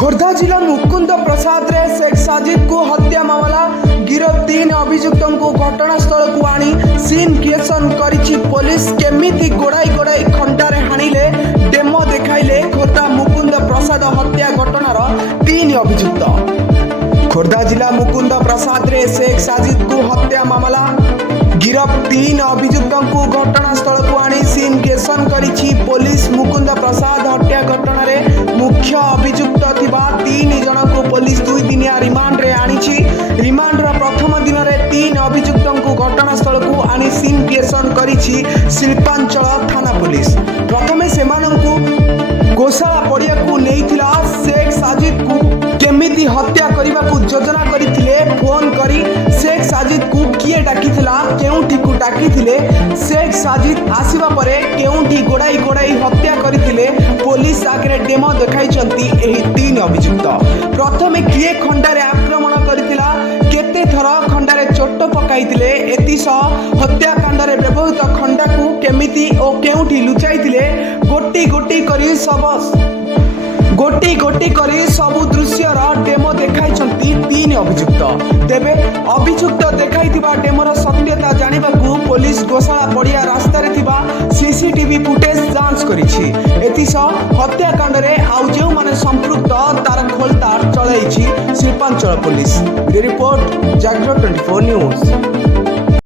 खोर्धा जिला मुकुंद प्रसाद रे शेख साजिद को हत्या मामला गिरफ 3 अभियुक्त को घटनास्थल को आनी सीन क्रिएशन करिछि पुलिस केमिति गोड़ाई गोड़ाई खंडारे हाणिले डेमो देखाइले खोर्धा मुकुंद प्रसाद हत्या घटनार 3 अभियुक्त। खोर्धा जिला मुकुंद प्रसाद रे शेख साजिद को हत्या मामला गिरफ 3 अभियुक्त को घटनास्थल को आनी सीन क्रिएशन करिछि पुलिस मुकुंद प्रसाद हत्या घटना रे मुख्य अभियुक्त थिबा 3 जन को पुलिस 2 दिनिया रिमांड रे आनिछि। रिमांड रा प्रथम दिन रे 3 अभियुक्त को घटनास्थल को आनी सीन क्रिएशन करिछि शिल्पांचल थाना पुलिस। प्रथमे सेमानंकु गोशाला पड़िया को नेइथिला शेख साजिद को केमिति हत्या करिबा को योजना करिथिले फोन करी शेख साजिद को किए डाकिथिला केउठी को डाकिथिले शेख साजिद आसीबा परे केउठी गोड़ाई गोड़ाई हत्या करिथिले पुलिस आगे डेमो देखाइछंती एही 3 अभियुक्त। प्रथमे किए खंडारे आक्रमण करिथिला केते थर खंडारे चोट पकाइथिले एतिस हत्याकांडरे व्यवहृत खंडा को केमिति ओ केउठी लुचाइथिले गोटी गोटी करी सबु दृश्यर डेमो देखाइछंती 3 अभियुक्त। तेबे अभियुक्त देखाइथिबा डेमोर सत्यता जानिबाकू पुलिस गोशाला पड़िया रास्ता रे थिबा सीसीटीवी फुटेज जांच करिछि। एतिस हत्याकांड रे आउ जेउ माने संपृक्त तार खोलतार चलाइछि शिल्पांचल पुलिस। रिपोर्ट जागरण 24 न्यूज।